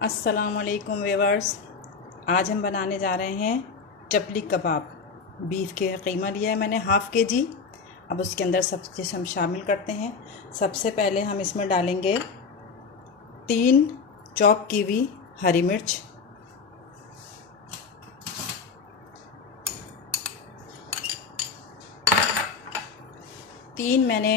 अस्सलामुअलैकुम व्यूअर्स। आज हम बनाने जा रहे हैं चपली कबाब। बीफ के कीमा लिया है मैंने ½ kg। अब उसके अंदर सब चीज़ हम शामिल करते हैं। सबसे पहले हम इसमें डालेंगे 3 चॉप की हुई हरी मिर्च, 3 मैंने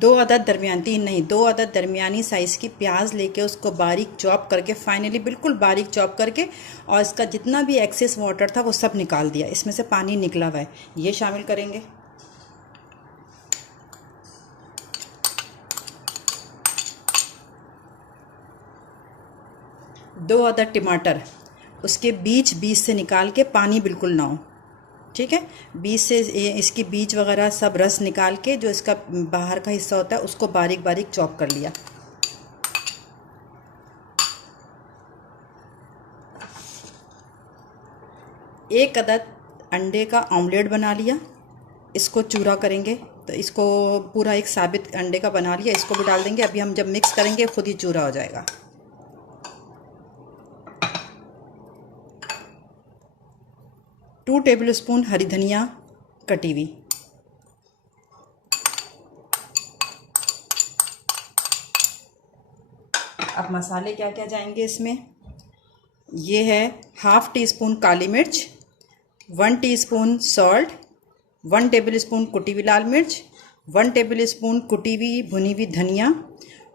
2 अदद दरमियान 3 नहीं 2 अदद दरमियानी साइज़ की प्याज लेके उसको बारीक चॉप करके फाइनली बिल्कुल बारीक चॉप करके और इसका जितना भी एक्सेस वाटर था वो सब निकाल दिया। इसमें से पानी निकला हुआ है, ये शामिल करेंगे। दो अदद टमाटर, उसके बीज से निकाल के पानी बिल्कुल ना हो, ठीक है। बीज से इसकी बीज वगैरह सब रस निकाल के जो इसका बाहर का हिस्सा होता है उसको बारीक बारीक चॉप कर लिया। एक अदद अंडे का ऑमलेट बना लिया, इसको चूरा करेंगे तो इसको पूरा एक साबित अंडे का बना लिया, इसको भी डाल देंगे। अभी हम जब मिक्स करेंगे खुद ही चूरा हो जाएगा। टू टेबल स्पून हरी धनिया कटी हुई, अब मसाले क्या क्या जाएंगे इसमें, ये है ½ टीस्पून काली मिर्च, 1 टीस्पून सॉल्ट, 1 टेबल स्पून कुटी हुई लाल मिर्च, 1 टेबल स्पून कुटी हुई भुनी हुई धनिया,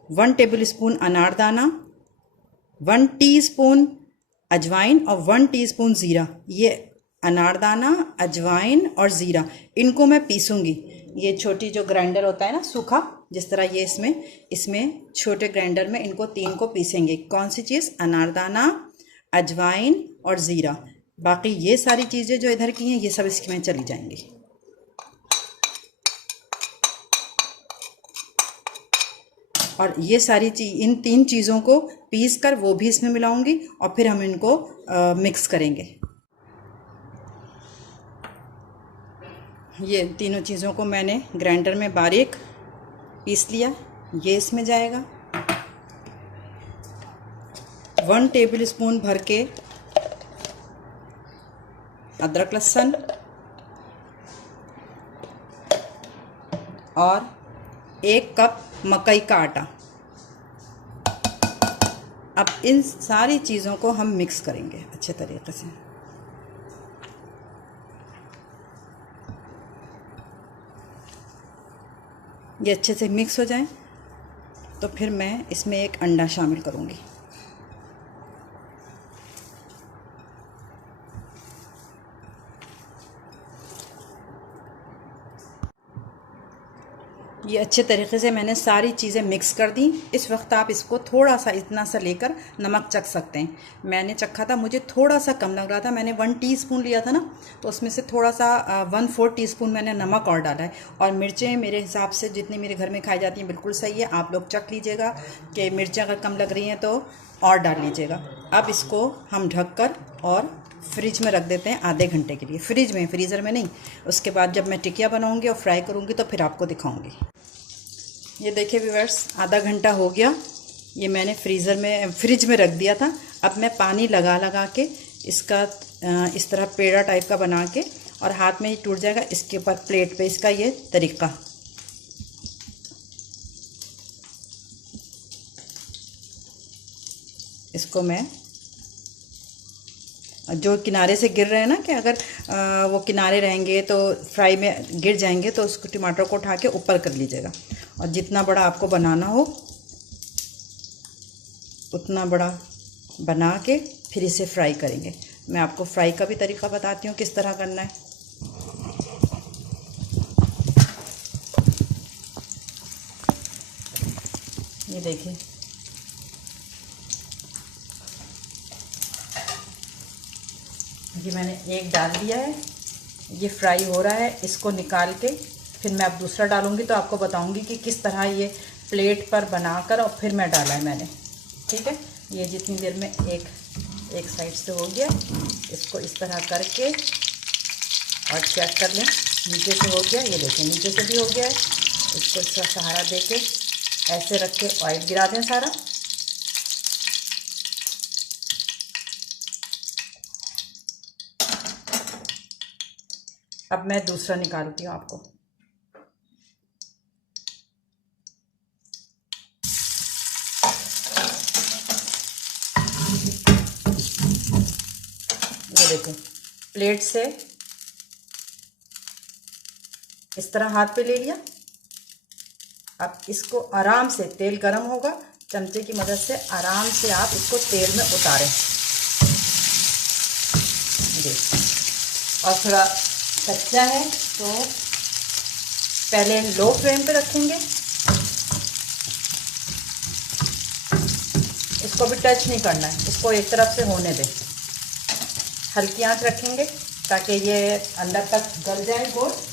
1 टेबल स्पून अनारदाना, 1 टीस्पून अजवाइन और 1 टीस्पून ज़ीरा। ये अनारदाना, अजवाइन और ज़ीरा इनको मैं पीसूँगी। ये छोटी जो ग्राइंडर होता है ना सूखा, जिस तरह ये इसमें छोटे ग्राइंडर में इनको 3 को पीसेंगे। कौन सी चीज़? अनारदाना, अजवाइन और ज़ीरा। बाकी ये सारी चीज़ें जो इधर की हैं ये सब इसमें चली जाएंगी। और ये सारी इन 3 चीज़ों को पीस कर वो भी इसमें मिलाऊंगी और फिर हम इनको मिक्स करेंगे। ये तीनों चीज़ों को मैंने ग्राइंडर में बारीक पीस लिया, ये इसमें जाएगा। 1 टेबल स्पून भर के अदरक लहसुन और 1 कप मकई का आटा। अब इन सारी चीज़ों को हम मिक्स करेंगे अच्छे तरीके से। ये अच्छे से मिक्स हो जाए तो फिर मैं इसमें 1 अंडा शामिल करूँगी। ये अच्छे तरीके से मैंने सारी चीज़ें मिक्स कर दी। इस वक्त आप इसको थोड़ा सा इतना सा लेकर नमक चख सकते हैं। मैंने चखा था, मुझे थोड़ा सा कम लग रहा था। मैंने 1 टीस्पून लिया था ना, तो उसमें से थोड़ा सा 1/4 टीस्पून मैंने नमक और डाला है। और मिर्चें मेरे हिसाब से जितनी मेरे घर में खाई जाती हैं बिल्कुल सही है। आप लोग चख लीजिएगा कि मिर्चें अगर कम लग रही हैं तो और डाल लीजिएगा। अब इसको हम ढक कर और फ्रिज में रख देते हैं आधे घंटे के लिए। फ्रिज में, फ्रीज़र में नहीं। उसके बाद जब मैं टिकिया बनाऊंगी और फ्राई करूंगी तो फिर आपको दिखाऊंगी। ये देखिए व्यूअर्स, आधा घंटा हो गया। ये मैंने फ्रिज में रख दिया था। अब मैं पानी लगा लगा के इसका इस तरह पेड़ा टाइप का बना के, और हाथ में ही टूट जाएगा। इसके ऊपर प्लेट पे इसका ये तरीका। इसको मैं जो किनारे से गिर रहे हैं ना, कि अगर वो किनारे रहेंगे तो फ्राई में गिर जाएंगे, तो उसको टमाटर को उठा के ऊपर कर लीजिएगा। और जितना बड़ा आपको बनाना हो उतना बड़ा बना के फिर इसे फ्राई करेंगे। मैं आपको फ्राई का भी तरीका बताती हूँ किस तरह करना है। ये देखिए, ये मैंने एक डाल दिया है, ये फ्राई हो रहा है। इसको निकाल के फिर मैं अब दूसरा डालूंगी तो आपको बताऊंगी कि किस तरह ये प्लेट पर बनाकर और फिर मैं डाला है मैंने, ठीक है। ये जितनी देर में एक साइड से हो गया, इसको इस तरह करके और चेक कर लें नीचे से हो गया। ये देखें नीचे से भी हो गया है। इसको इसका सहारा दे के ऐसे रख के ऑयल गिरा दें सारा। अब मैं दूसरा निकालती हूँ आपको। ये देखो, प्लेट से इस तरह हाथ पे ले लिया। अब इसको आराम से, तेल गरम होगा, चमचे की मदद से आराम से आप इसको तेल में उतारें। देखिए, और थोड़ा कच्चा है तो पहले लो फ्लेम पे रखेंगे, इसको भी टच नहीं करना है, इसको एक तरफ से होने दें। हल्की आंच रखेंगे ताकि ये अंदर तक गल जाए गोश्त।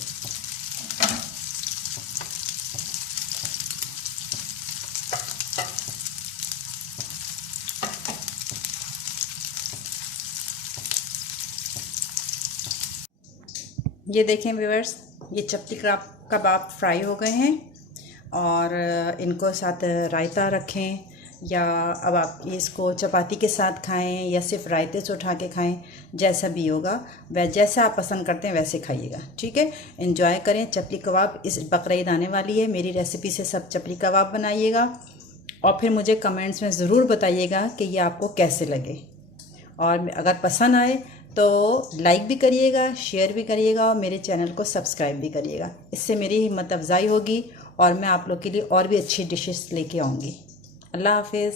ये देखें व्यूअर्स, ये चपटी कबाब फ्राई हो गए हैं और इनको साथ रायता रखें, या अब आप इसको चपाती के साथ खाएं या सिर्फ रायते से उठा के खाएं, जैसा भी होगा वह जैसा आप पसंद करते हैं वैसे खाइएगा। ठीक है, एंजॉय करें चपली कबाब। इस बकरीद आने वाली है, मेरी रेसिपी से सब चपली कबाब बनाइएगा और फिर मुझे कमेंट्स में ज़रूर बताइएगा कि ये आपको कैसे लगे। और अगर पसंद आए तो लाइक भी करिएगा, शेयर भी करिएगा और मेरे चैनल को सब्सक्राइब भी करिएगा। इससे मेरी हिम्मत अफजाई होगी और मैं आप लोग के लिए और भी अच्छी डिशेस लेके आऊँगी। अल्लाह हाफिज़।